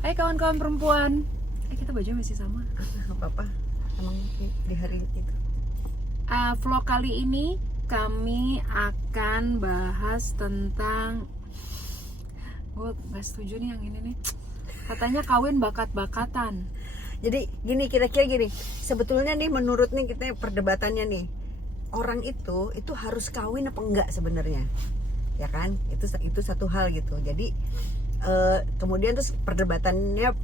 Hai kawan-kawan perempuan. Kita baju masih sama. Apa-apa, emang di hari itu. Vlog kali ini kami akan bahas tentang, gue gak setuju nih yang ini nih. Katanya kawin bakat-bakatan. Jadi kira-kira gini, sebetulnya nih menurut nih kita perdebatannya nih, orang itu harus kawin apa enggak sebenarnya, ya kan? Itu satu hal gitu. Jadi kemudian terus perdebatannya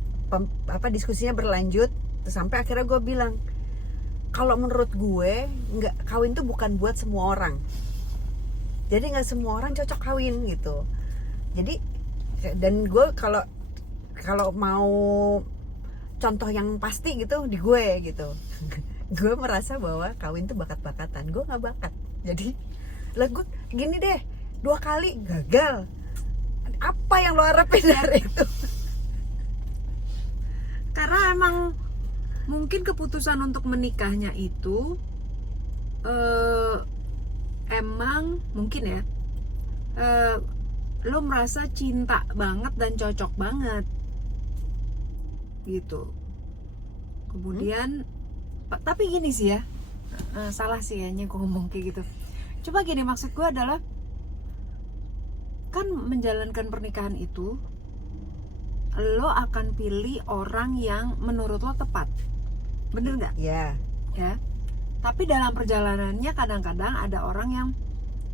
diskusinya berlanjut sampai akhirnya gue bilang, kalau menurut gue nggak, kawin tuh bukan buat semua orang. Jadi nggak semua orang cocok kawin gitu. Jadi dan gue kalau mau contoh yang pasti gitu di gue gitu. Gue merasa bahwa kawin tuh bakat-bakatan. Gue nggak bakat. Jadi lah gue gini deh, 2 kali gagal. Apa yang lo harapin dari itu? Karena emang mungkin keputusan untuk menikahnya itu emang mungkin ya, lo merasa cinta banget dan cocok banget gitu. Kemudian tapi gini sih ya, salah sih kayaknya gue ngomong kayak gitu. Coba gini, maksud gue adalah kan menjalankan pernikahan itu lo akan pilih orang yang menurut lo tepat, bener nggak? Ya. Ya. Tapi dalam perjalanannya kadang-kadang ada orang yang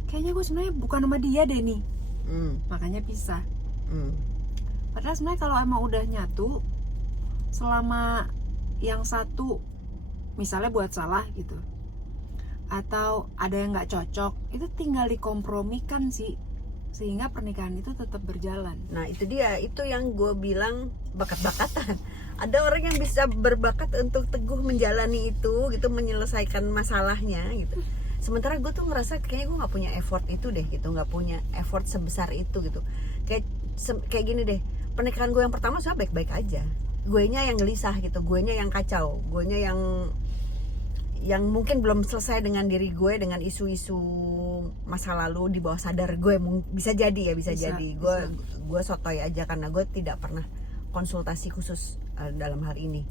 kayaknya gue sebenarnya bukan sama dia deh nih, makanya pisah. Padahal sebenarnya kalau emang udah nyatu, selama yang satu misalnya buat salah gitu, atau ada yang nggak cocok, itu tinggal dikompromikan sih, sehingga pernikahan itu tetap berjalan. Nah itu dia, itu yang gue bilang bakat-bakatan. Ada orang yang bisa berbakat untuk teguh menjalani itu gitu, menyelesaikan masalahnya gitu. Sementara gue tuh ngerasa kayaknya gue nggak punya effort itu deh gitu, nggak punya effort sebesar itu gitu. Kayak gini deh, pernikahan gue yang pertama sebenarnya baik-baik aja. Guenya yang gelisah gitu, guenya yang kacau, guenya yang mungkin belum selesai dengan diri gue, dengan isu-isu masa lalu di bawah sadar gue. Bisa jadi gue sotoy aja karena gue tidak pernah konsultasi khusus dalam hal ini.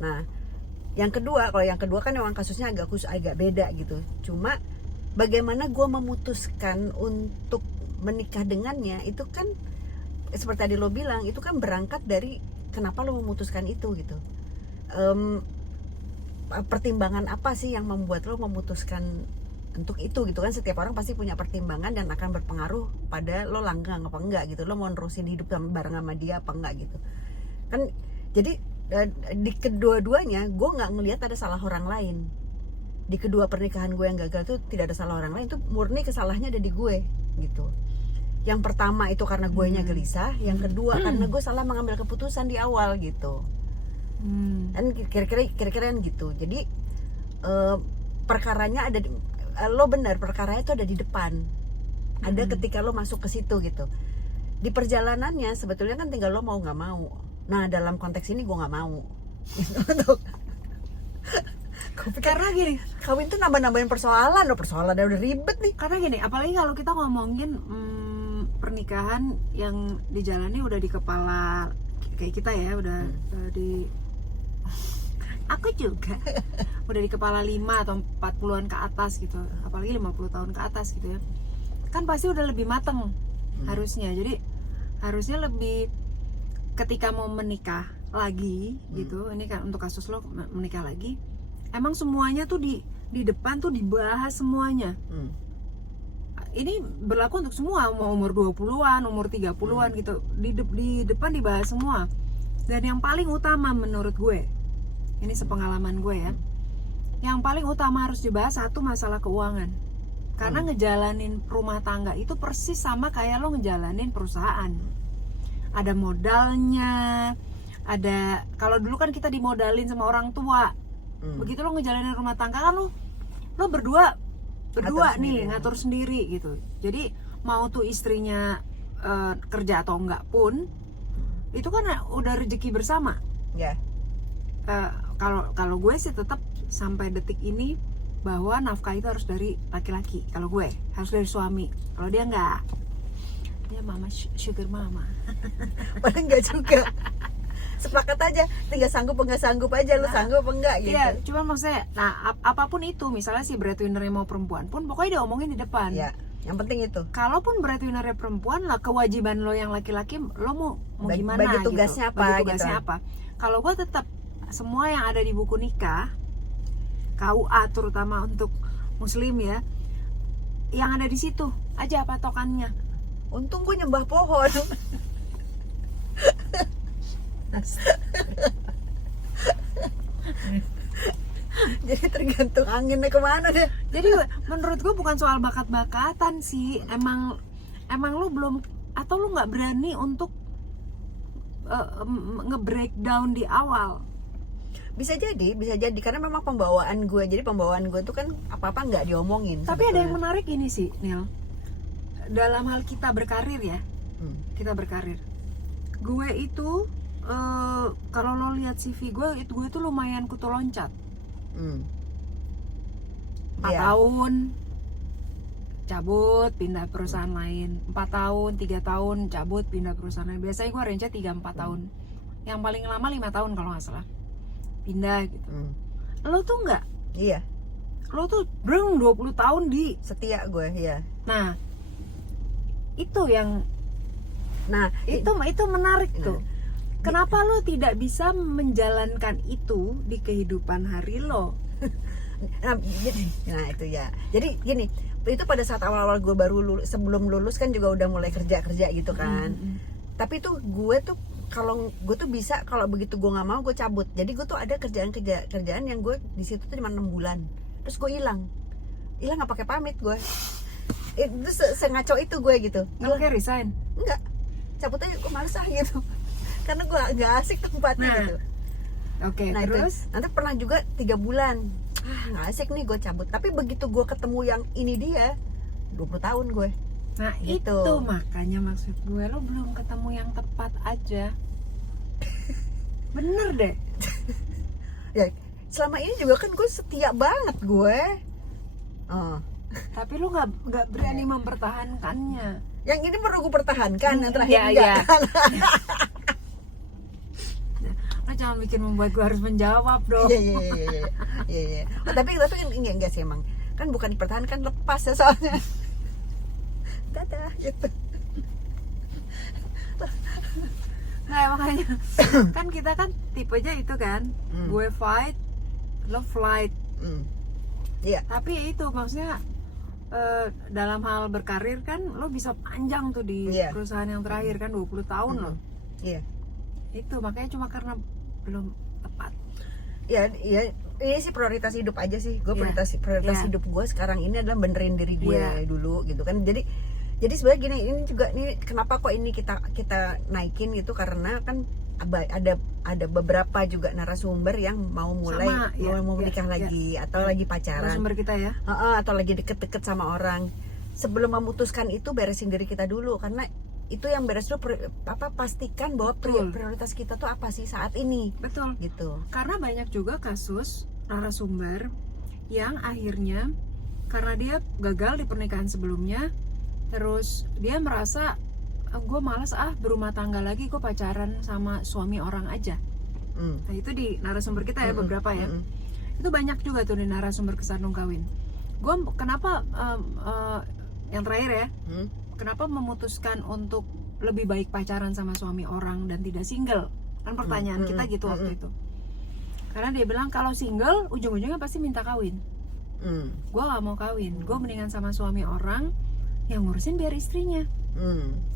Nah yang kedua, kalau yang kedua kan memang kasusnya agak beda gitu. Cuma bagaimana gue memutuskan untuk menikah dengannya itu kan seperti tadi lo bilang, itu kan berangkat dari kenapa lo memutuskan itu gitu. Pertimbangan apa sih yang membuat lo memutuskan untuk itu gitu kan. Setiap orang pasti punya pertimbangan dan akan berpengaruh pada lo langgeng apa enggak gitu, lo mau nerusin hidup bareng sama dia apa enggak gitu kan. Jadi di kedua-duanya gue nggak ngelihat ada salah orang lain. Di kedua pernikahan gue yang gagal tuh tidak ada salah orang lain, itu murni kesalahannya ada di gue gitu. Yang pertama itu karena guenya gelisah, yang kedua karena gue salah mengambil keputusan di awal gitu. Dan kira-kira kan gitu. Jadi perkaranya ada lo benar, perkaranya itu ada di depan. Ada ketika lo masuk ke situ gitu. Di perjalanannya sebetulnya kan tinggal lo mau nggak mau. Nah dalam konteks ini gue nggak mau. Karena gini, kawin tuh nambah-nambahin persoalan udah ribet nih. karena gini, apalagi kalau kita ngomongin pernikahan yang dijalani udah di kepala kayak kita ya, udah di aku juga udah di kepala 5 atau 40-an ke atas gitu, apalagi 50 tahun ke atas gitu ya, kan pasti udah lebih mateng harusnya. Jadi harusnya lebih, ketika mau menikah lagi gitu, ini kan untuk kasus lo menikah lagi, emang semuanya tuh di depan tuh dibahas semuanya. Ini berlaku untuk semua, mau umur 20-an, umur 30-an gitu. Di depan dibahas semua. Dan yang paling utama menurut gue, ini sepengalaman gue ya, yang paling utama harus dibahas satu, masalah keuangan. Karena ngejalanin rumah tangga itu persis sama kayak lo ngejalanin perusahaan. Ada modalnya, ada, kalau dulu kan kita dimodalin sama orang tua. Begitu lo ngejalanin rumah tangga kan lo berdua nih ngatur sendiri gitu. Jadi mau tuh istrinya kerja atau enggak pun, itu kan udah rezeki bersama. Kalau gue sih tetap sampai detik ini bahwa nafkah itu harus dari laki-laki. Kalau gue harus dari suami. Kalau dia enggak, dia mama sugar mama. Padahal enggak juga. sepakat aja, tinggal sanggup apa nggak sanggup aja, lu sanggup apa enggak gitu. Iya, cuma maksudnya, nah apapun itu, misalnya si breadwinner mau perempuan pun, pokoknya diomongin di depan. Ya, yang penting itu. Kalaupun breadwinner perempuan lah, kewajiban lo yang laki-laki, lo mau gimana Bagi gitu. tugasnya apa, Bagi tugasnya gitu. apa. Kalau gue tetap semua yang ada di buku nikah, KUA terutama untuk muslim ya, yang ada di situ aja patokannya. Untung gue nyembah pohon. Jadi tergantung anginnya kemana deh. Jadi menurut gue bukan soal bakat-bakatan sih, emang lo belum, atau lo nggak berani untuk nge-breakdown di awal. Bisa jadi karena memang pembawaan gue. Jadi pembawaan gue tuh kan apa-apa nggak diomongin. Tapi ada yang sebetulnya. menarik ini sih, Nil. Dalam hal kita berkarir ya, kita berkarir. Gue itu kalau lo lihat CV gue itu lumayan kutu loncat. 4 Iya. tahun cabut pindah perusahaan lain, 4 tahun 3 tahun cabut pindah perusahaan lain. Biasanya gue range 3-4 tahun, yang paling lama 5 tahun kalau nggak salah pindah gitu. Lo tuh nggak, Iya, lo tuh 20 tahun di, setia gue ya. nah itu yang Nah, itu menarik Nah. tuh. Kenapa lo tidak bisa menjalankan itu di kehidupan hari lo? nah itu ya. Jadi gini, itu pada saat awal-awal gue baru sebelum lulus kan juga udah mulai kerja gitu kan. Tapi tuh gue tuh kalau gue tuh bisa, kalau begitu gue nggak mau gue cabut. Jadi gue tuh ada kerjaan yang gue di situ tuh cuma 6 bulan. Terus gue hilang nggak pakai pamit gue. Itu sengaco itu gue gitu. Nggak pakai resign? Enggak, cabut aja, gue males gitu. Karena gue nggak asik tempatnya Nah, gitu. Oke, Nah terus itu, nanti pernah juga 3 bulan nggak asik nih, gue cabut. Tapi begitu gue ketemu yang ini dia 20 tahun gue. nah Gitu. itu makanya maksud gue, lo belum ketemu yang tepat aja. Bener deh. Ya selama ini juga kan gue setia banget gue. Tapi lo nggak berani mempertahankannya. Yang ini perlu gue pertahankan, yang terakhir Iya, enggak. iya. Lo jangan bikin membuat gue harus menjawab dong. Iya. Oh, tapi kan enggak sih emang. Kan bukan dipertahankan, lepas ya soalnya. Dadah gitu. Nah makanya kan kita kan tipenya itu kan, gue fight, lo flight. Iya. Tapi ya itu maksudnya dalam hal berkarir kan lo bisa panjang tuh di Iya. perusahaan yang terakhir kan 20 tahun lo. Iya. Itu makanya cuma karena belum tepat. Ya, ini sih prioritas hidup aja sih. Gue Iya. prioritas Iya. hidup gue sekarang ini adalah benerin diri gue Iya. dulu gitu kan. Jadi sebenarnya gini, ini juga nih kenapa kok ini kita naikin gitu, karena kan ada beberapa juga narasumber yang mau mulai Sama, ya, mau ya, menikah ya. lagi atau lagi pacaran. Narasumber kita ya. Atau lagi deket-deket sama orang. Sebelum memutuskan itu, beresin diri kita dulu, karena itu yang beres dulu. Pastikan bahwa Betul. prioritas kita tuh apa sih saat ini Betul. gitu. Karena banyak juga kasus narasumber yang akhirnya karena dia gagal di pernikahan sebelumnya, terus dia merasa gue malas berumah tangga lagi, gue pacaran sama suami orang aja. Nah itu di narasumber kita ya, beberapa ya. Itu banyak juga tuh di narasumber Kesandung Kawin. Gue kenapa yang terakhir ya, kenapa memutuskan untuk lebih baik pacaran sama suami orang dan tidak single? Kan pertanyaan kita gitu waktu itu. Karena dia bilang kalau single ujung-ujungnya pasti minta kawin. Gue gak mau kawin, gue mendingan sama suami orang yang ngurusin biar istrinya.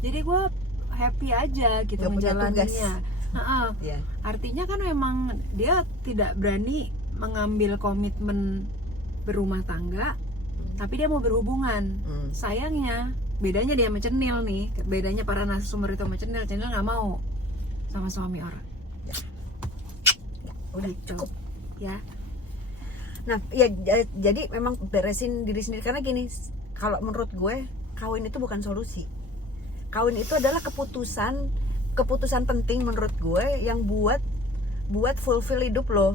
Jadi gue happy aja gitu Gak punya menjalaninya. Yeah. Artinya kan memang dia tidak berani mengambil komitmen berumah tangga, tapi dia mau berhubungan. Sayangnya bedanya dia sama Cenil nih, bedanya para narasumber itu sama Cenil nggak mau sama suami orang. Udah Gitu. cukup Ya. Nah ya, jadi memang beresin diri sendiri. Karena gini, kalau menurut gue kawin itu bukan solusi. Kawin itu adalah keputusan penting menurut gue yang buat fulfill hidup lo.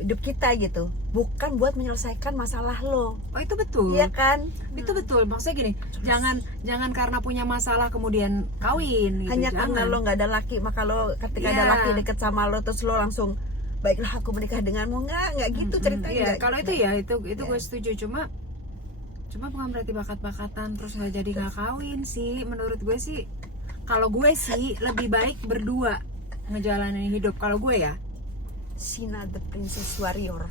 hidup kita gitu, bukan buat menyelesaikan masalah lo. Oh itu betul. Iya kan? Itu betul. Maksudnya gini, jangan karena punya masalah kemudian kawin gitu. Hanya Jangan. karena lo nggak ada laki, maka lo ketika ada Iya. laki deket sama lo terus lo langsung baiklah aku menikah denganmu, nggak gitu ceritanya. Iya, nggak kalau gitu. itu ya itu Iya. gue setuju, cuma bukan berarti bakat-bakatan terus nggak jadi nggak kawin sih. Menurut gue sih, kalau gue sih lebih baik berdua ngejalanin hidup. Kalau gue ya, Sina the Princess Warrior.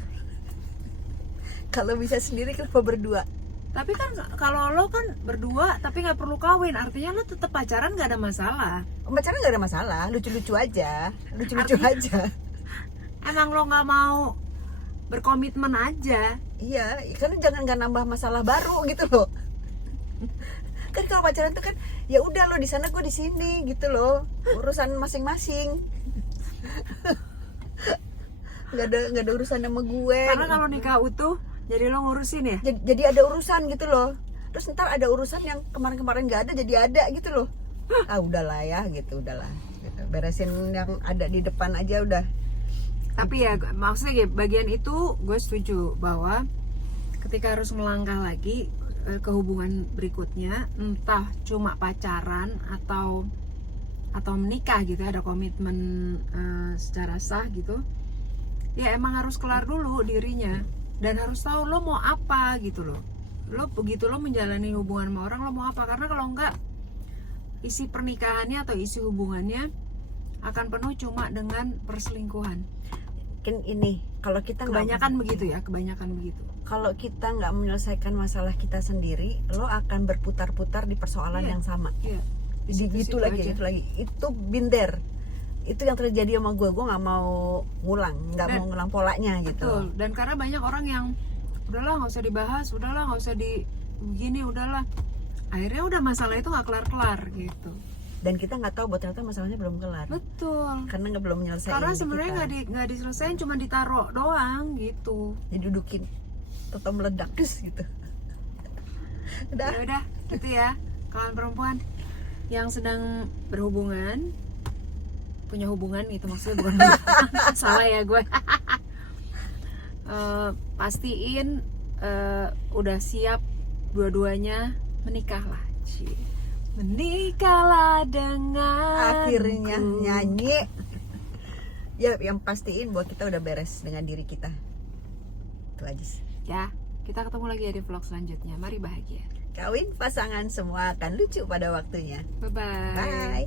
Kalau bisa sendiri kenapa berdua? tapi kan kalau lo kan berdua tapi nggak perlu kawin, artinya lo tetap pacaran nggak ada masalah. Pacaran nggak ada masalah, lucu-lucu aja, lucu-lucu aja. Emang lo nggak mau berkomitmen aja. Iya, karena jangan nggak nambah masalah baru gitu loh. Kan kalau pacaran tuh kan ya udah lo di sana gue di sini gitu loh, urusan masing-masing. nggak ada urusan sama gue. Karena kalau nikah utuh jadi lo ngurusin ya. Jadi ada urusan gitu loh. Terus ntar ada urusan yang kemarin-kemarin nggak ada jadi ada gitu loh. Udahlah ya gitu, udahlah. Gitu. Beresin yang ada di depan aja udah. Tapi ya maksudnya bagian itu gue setuju bahwa ketika harus melangkah lagi ke hubungan berikutnya, entah cuma pacaran atau menikah gitu, ada komitmen secara sah gitu, ya emang harus kelar dulu dirinya dan harus tahu lo mau apa gitu loh. Lo begitu lo menjalani hubungan sama orang, lo mau apa? Karena kalau enggak, isi pernikahannya atau isi hubungannya akan penuh cuma dengan perselingkuhan. Mungkin ini kalau kita Kebanyakan begitu ya, kebanyakan begitu. Kalau kita nggak menyelesaikan masalah kita sendiri, lo akan berputar-putar di persoalan Iya. yang sama. Iya. Gitu lagi, aja. gitu lagi. Itu binder. Itu yang terjadi sama gue nggak mau ngulang, nggak Dan- mau ngulang polanya gitu. Betul. Dan karena banyak orang yang udahlah nggak usah dibahas, udahlah nggak usah di begini, udahlah. Akhirnya udah masalah itu nggak kelar-kelar gitu. Dan kita nggak tahu bahwa ternyata masalahnya belum kelar. Betul. Karena belum menyelesaikan. Karena di sebenarnya kita. nggak diselesain, cuma ditaruh doang gitu. Didudukin, atau meledak gitu. Udah. Ya udah, gitu ya. Kawan perempuan yang sedang berhubungan, punya hubungan gitu maksudnya bukan hubungan. Salah ya gue. Pastiin udah siap dua-duanya menikahlah. Menikahlah dengan Akhirnya nyanyi. Ya, yang pastiin bahwa kita udah beres dengan diri kita. Itu aja sih. Ya, kita ketemu lagi ya di vlog selanjutnya. Mari bahagia. Kawin pasangan semua akan lucu pada waktunya. Bye-bye. Bye.